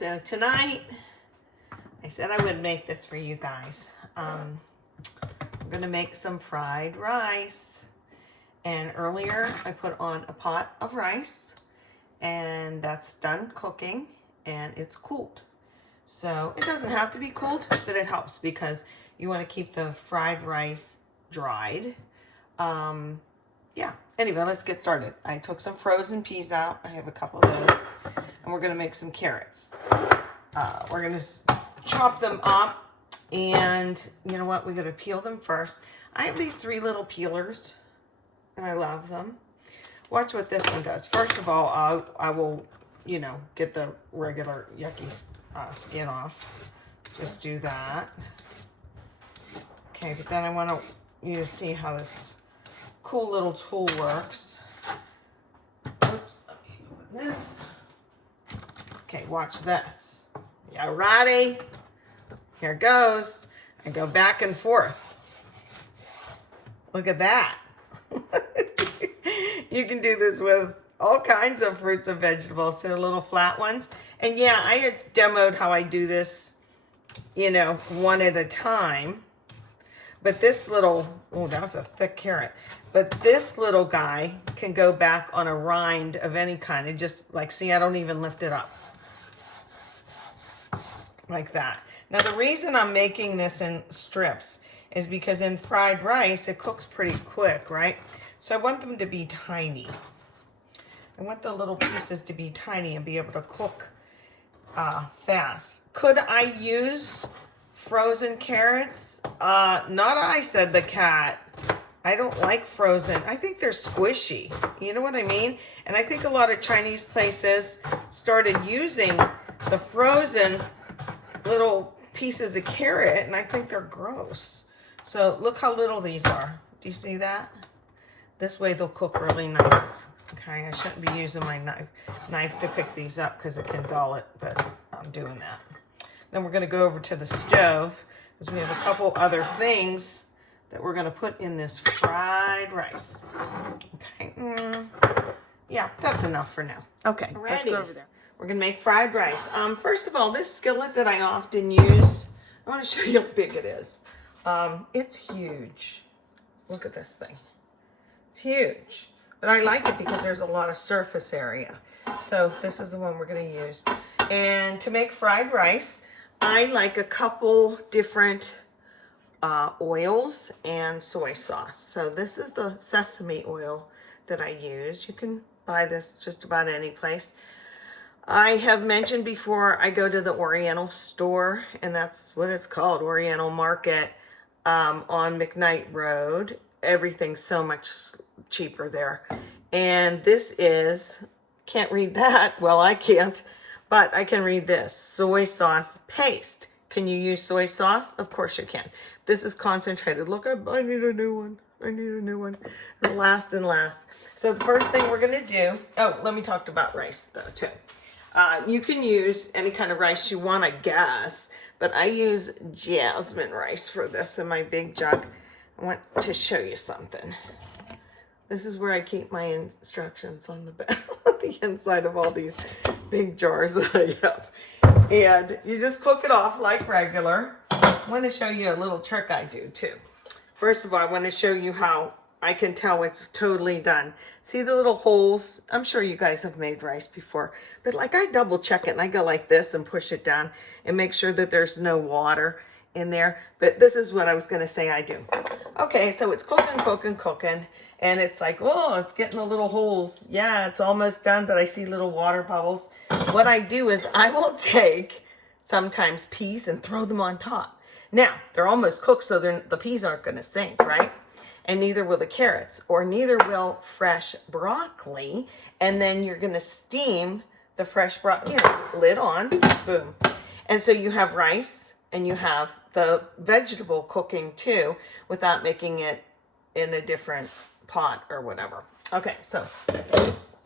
So tonight, I said I would make this for you guys. I'm gonna make some fried rice. And earlier I put on a pot of rice and that's done cooking and it's cooled. So it doesn't have to be cooled, but it helps because you want to keep the fried rice dried. Yeah, anyway, let's get started. I took some frozen peas out. I have a couple of those. And we're going to make some carrots. We're going to chop them up. And you know what? We're going to peel them first. I have these 3 little peelers. And I love them. Watch what this one does. First of all, I will, get the regular yucky skin off. Just do that. Okay, but then I want you to see how this cool little tool works. Oops, let me open this. Okay, watch this. You ready? Here goes. I go back and forth. Look at that. You can do this with all kinds of fruits and vegetables, so the little flat ones. And yeah, I had demoed how I do this, one at a time. But this little, oh, that was a thick carrot. But this little guy can go back on a rind of any kind. And just like, see, I don't even lift it up. Like that. Now, the reason I'm making this in strips is because in fried rice, it cooks pretty quick, right? So I want them to be tiny. I want the little pieces to be tiny and be able to cook fast. Could I use frozen carrots? Not I, said the cat. I don't like frozen. I think they're squishy. You know what I mean? And I think a lot of Chinese places started using the frozen little pieces of carrot, and I think they're gross. So look how little these are. Do you see that? This way they'll cook really nice. Okay, I shouldn't be using my knife to pick these up because it can dull it, but I'm doing that. Then we're going to go over to the stove because we have a couple other things that we're going to put in this fried rice. Okay, yeah, that's enough for now. Okay, let's go over there. We're going to make fried rice. First of all, this skillet that I often use, I want to show you how big it is. It's huge. Look at this thing. It's huge. But I like it because there's a lot of surface area. So this is the one we're going to use. And to make fried rice, I like a couple different oils and soy sauce. So this is the sesame oil that I use. You can buy this just about any place. I have mentioned before I go to the Oriental store, and that's what it's called, Oriental Market on McKnight Road. Everything's so much cheaper there. And this is, can't read that. Well, I can't, but I can read this. Soy sauce paste. Can you use soy sauce? Of course you can. This is concentrated. Look, I need a new one. I need a new one. The last and last. So the first thing we're going to do, let me talk about rice though too. You can use any kind of rice you want, I guess, but I use jasmine rice for this in my big jug. I want to show you something. This is where I keep my instructions on the inside of all these big jars that I have. And you just cook it off like regular. I want to show you a little trick I do too. First of all, I want to show you how I can tell it's totally done. See the little holes? I'm sure you guys have made rice before, but like I double check it and I go like this and push it down and make sure that there's no water in there. But this is what I was going to say I do. Okay, so it's cooking, and it's like, oh, it's getting the little holes. Yeah, it's almost done, but I see little water bubbles. What I do is I will take sometimes peas and throw them on top. Now, they're almost cooked, so the peas aren't going to sink, right? And neither will the carrots, or neither will fresh broccoli. And then you're going to steam the fresh broccoli, lid on, boom. And so you have rice and you have the vegetable cooking too without making it in a different pot or whatever. Okay, so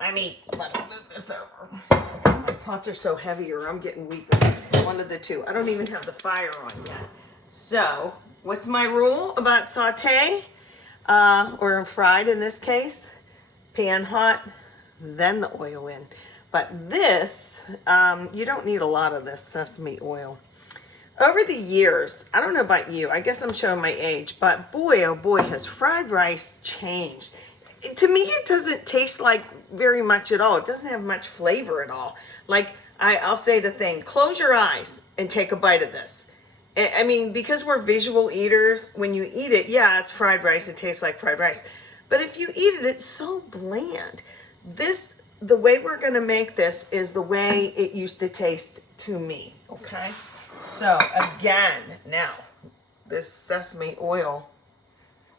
let me move this over. My pots are so heavy or I'm getting weaker. One of the two. I don't even have the fire on yet. So what's my rule about saute? Or fried in this case? Pan hot, then the oil in. But this, you don't need a lot of this sesame oil. Over the years, I don't know about you, I guess I'm showing my age, but boy, oh boy, has fried rice changed. To me, it doesn't taste like very much at all. It doesn't have much flavor at all. Like, I'll say the thing, close your eyes and take a bite of this. I mean, because we're visual eaters, when you eat it, yeah, it's fried rice, it tastes like fried rice. But if you eat it, it's so bland. The way we're gonna make this is the way it used to taste to me, okay? So again, now, this sesame oil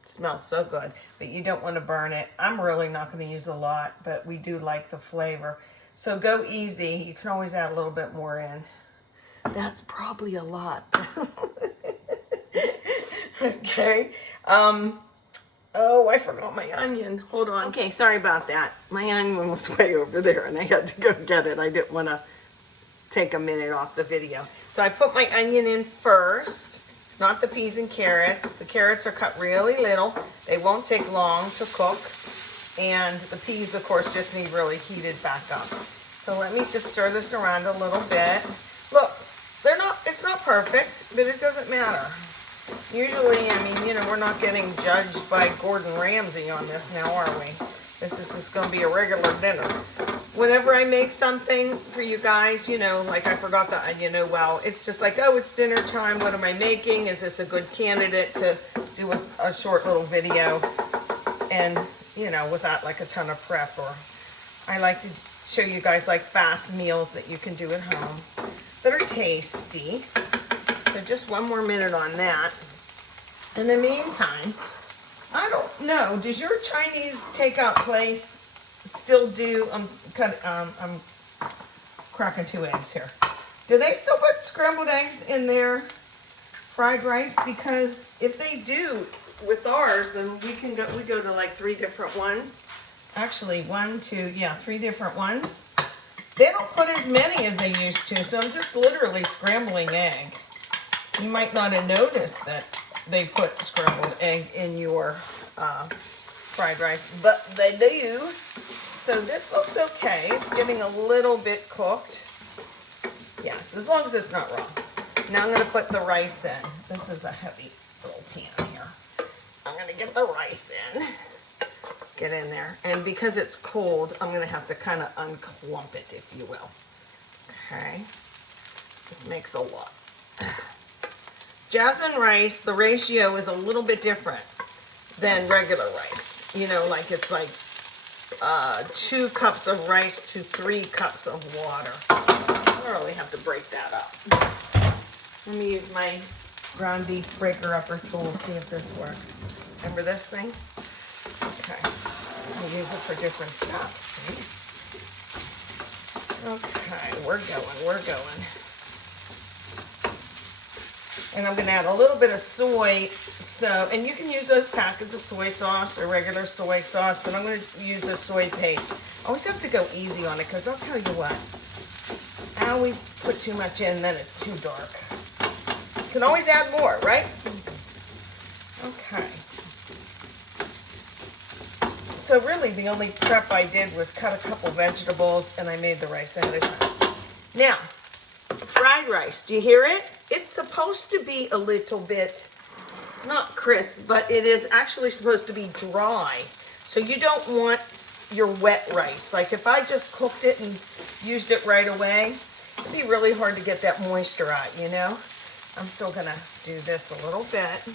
smells so good, but you don't want to burn it. I'm really not going to use a lot, but we do like the flavor. So go easy. You can always add a little bit more in. That's probably a lot. Okay. Oh, I forgot my onion. Hold on. Okay, sorry about that. My onion was way over there and I had to go get it. I didn't want to take a minute off the video. So I put my onion in first, not the peas and carrots. The carrots are cut really little. They won't take long to cook. And the peas, of course, just need really heated back up. So let me just stir this around a little bit. Look, it's not perfect, but it doesn't matter. Usually, I mean, you know, we're not getting judged by Gordon Ramsay on this now, are we? This is just going to be a regular dinner. Whenever I make something for you guys, you know, like I forgot the onion, well, it's just like, oh, it's dinner time. What am I making? Is this a good candidate to do a short little video? And, you know, without like a ton of prep. Or I like to show you guys like fast meals that you can do at home that are tasty. So just one more minute on that. In the meantime, I don't know, does your Chinese takeout place still do, I'm cracking 2 eggs here. Do they still put scrambled eggs in their fried rice? Because if they do with ours, then we go to like 3 different ones. Actually, 1, 2, yeah, 3 different ones. They don't put as many as they used to, so I'm just literally scrambling egg. You might not have noticed that they put scrambled egg in your fried rice, but they do. So this looks okay. It's getting a little bit cooked. Yes, as long as it's not raw. Now I'm going to put the rice in. This is a heavy little pan here. I'm going to get the rice in. Get in there. And because it's cold, I'm going to have to kind of unclump it, if you will. Okay. This makes a lot. Jasmine rice, the ratio is a little bit different than regular rice. You know, like it's like 2 cups of rice to 3 cups of water. I really have to break that up. Let me use my ground beef breaker upper tool, see if this works. Remember this thing? Okay. I'll use it for different stuff. Okay, we're going. And I'm going to add a little bit of soy. So, and you can use those packets of soy sauce or regular soy sauce, but I'm going to use the soy paste. I always have to go easy on it because I'll tell you what, I always put too much in, then it's too dark. You can always add more, right? Okay. So really the only prep I did was cut a couple vegetables and I made the rice ahead of time. Now, fried rice, do you hear it? It's supposed to be a little bit, not crisp, but it is actually supposed to be dry. So you don't want your wet rice. Like if I just cooked it and used it right away, it'd be really hard to get that moisture out, you know? I'm still gonna do this a little bit.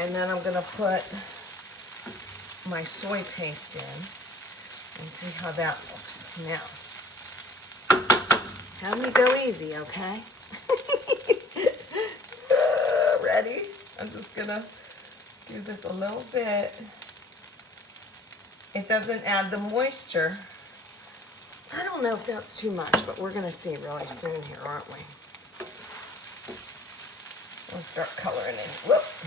And then I'm gonna put my soy paste in and see how that looks. Now, have me go easy, okay? Ready? I'm just gonna do this a little bit. It doesn't add the moisture. I don't know if that's too much, but we're gonna see really soon here, aren't we? We'll start coloring in. Whoops.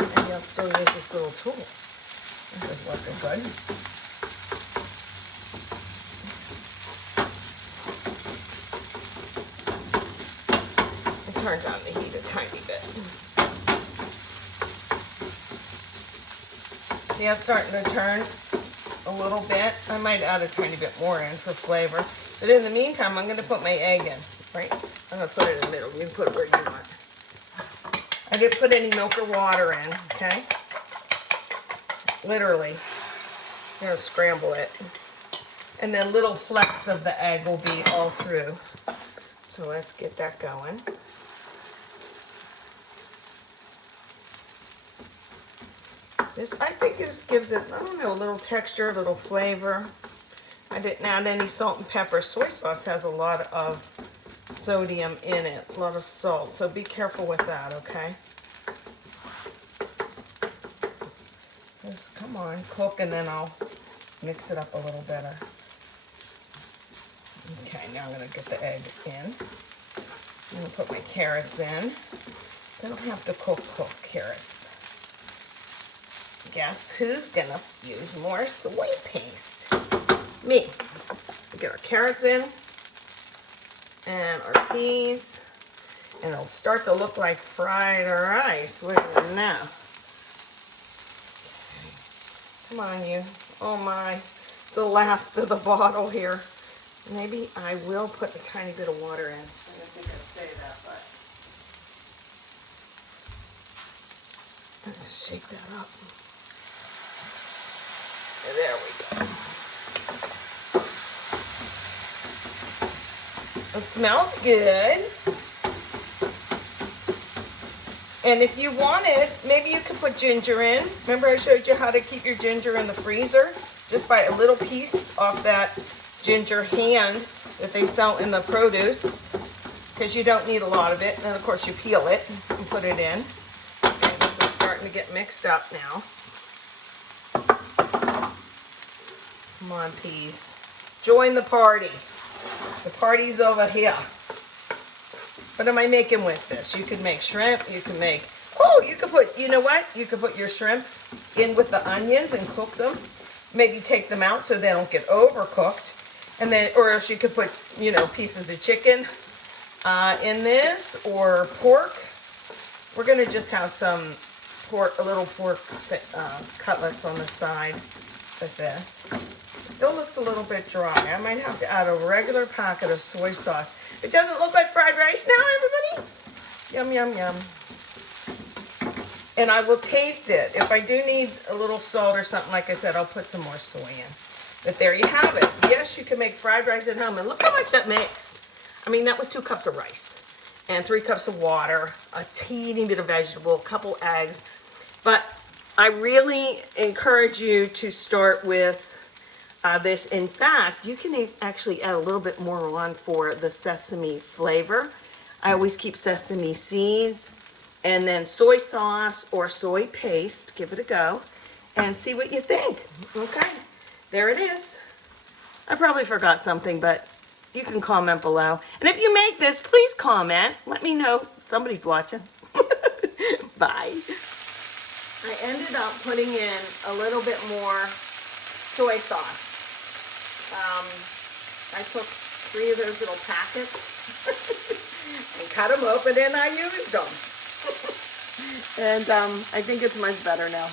Maybe I'll still use this little tool. This is working good. Turn down the heat a tiny bit. See how it's starting to turn a little bit. I might add a tiny bit more in for flavor. But in the meantime, I'm going to put my egg in, right? I'm going to put it in the middle. You can put it where you want. I didn't put any milk or water in, okay? Literally. I'm going to scramble it. And then little flecks of the egg will be all through. So let's get that going. I think this gives it, I don't know, a little texture, a little flavor. I didn't add any salt and pepper. Soy sauce has a lot of sodium in it, a lot of salt. So be careful with that, okay? Just come on, cook, and then I'll mix it up a little better. Okay, now I'm going to get the egg in. I'm going to put my carrots in. They don't have to cook carrots. Guess who's going to use more soy paste? Me. We get our carrots in and our peas, and it'll start to look like fried rice. Look at it now. Okay. Come on, you. Oh my, the last of the bottle here. Maybe I will put a tiny bit of water in. I didn't think I'd say that, but I'm going to shake that up. There we go. It smells good. And if you wanted, maybe you could put ginger in. Remember I showed you how to keep your ginger in the freezer? Just by a little piece off that ginger hand that they sell in the produce. Because you don't need a lot of it. And of course you peel it and put it in. Okay, this is starting to get mixed up now. Come on, peas. Join the party. The party's over here. What am I making with this? You could make shrimp. You can make, oh, you could put, you know what? You could put your shrimp in with the onions and cook them. Maybe take them out so they don't get overcooked. And then, or else you could put, you know, pieces of chicken in this, or pork. We're going to just have some pork, a little pork cutlets on the side like this. Still looks a little bit dry. I might have to add a regular packet of soy sauce. It doesn't look like fried rice now, everybody. Yum, yum, yum. And I will taste it. If I do need a little salt or something, like I said, I'll put some more soy in. But there you have it. Yes, you can make fried rice at home. And look how much that makes. I mean, that was 2 cups of rice and 3 cups of water, a teeny bit of vegetable, a couple eggs. But I really encourage you to start with this. In fact, you can actually add a little bit more on for the sesame flavor. I always keep sesame seeds and then soy sauce or soy paste. Give it a go and see what you think. Okay, there it is. I probably forgot something, but you can comment below. And if you make this, please comment. Let me know somebody's watching. Bye. I ended up putting in a little bit more soy sauce. I took 3 of those little packets and cut them open and I used them. And I think it's much better now.